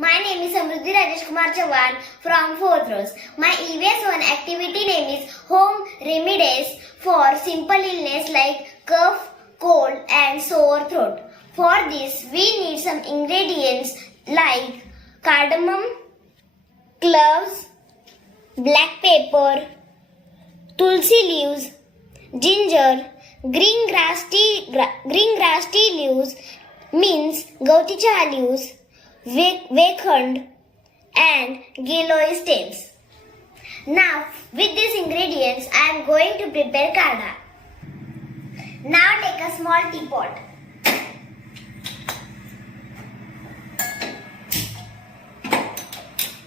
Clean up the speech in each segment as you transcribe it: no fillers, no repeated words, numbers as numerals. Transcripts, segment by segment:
My name is Samruddhi Rajesh Kumar Chavan from 4th Rose. My EVS 1 activity name is Home Remedies for simple illness like cough, cold and sore throat. For this, we need some ingredients like cardamom, cloves, black pepper, tulsi leaves, ginger, green grass tea leaves, means gauti chaha leaves, Vekhand and Giloy stems. Now, with these ingredients, I am going to prepare kadha. Now take a small teapot.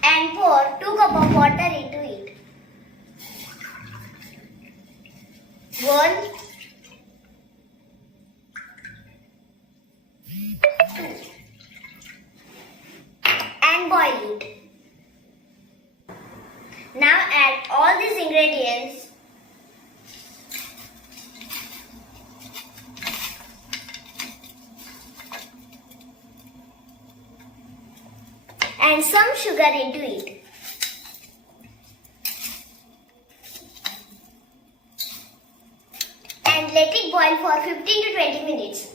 And pour 2 cups of water into it. 1, 2. And boil it. Now add all these ingredients and some sugar into it. And let it boil for 15 to 20 minutes.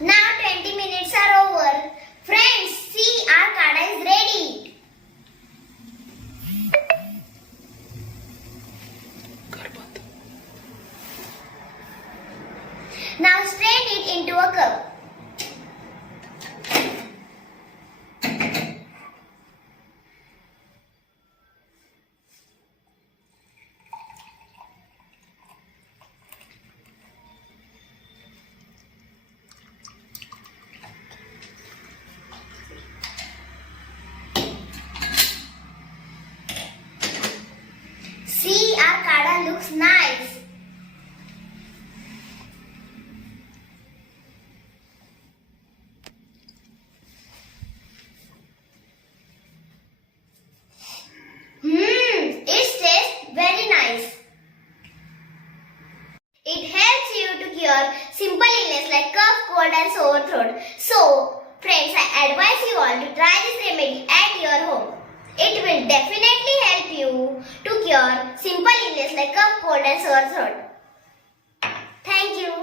Now 20 minutes are over. Friends, see, our kadha is ready. Now strain it into a cup. See, our kadha looks nice. It tastes very nice. It helps you to cure simple illness like cough, cold and sore throat. So, friends, I advise you all to try this remedy at your home. It will definitely help you to cure simple illness like cough, cold and sore throat. Thank you.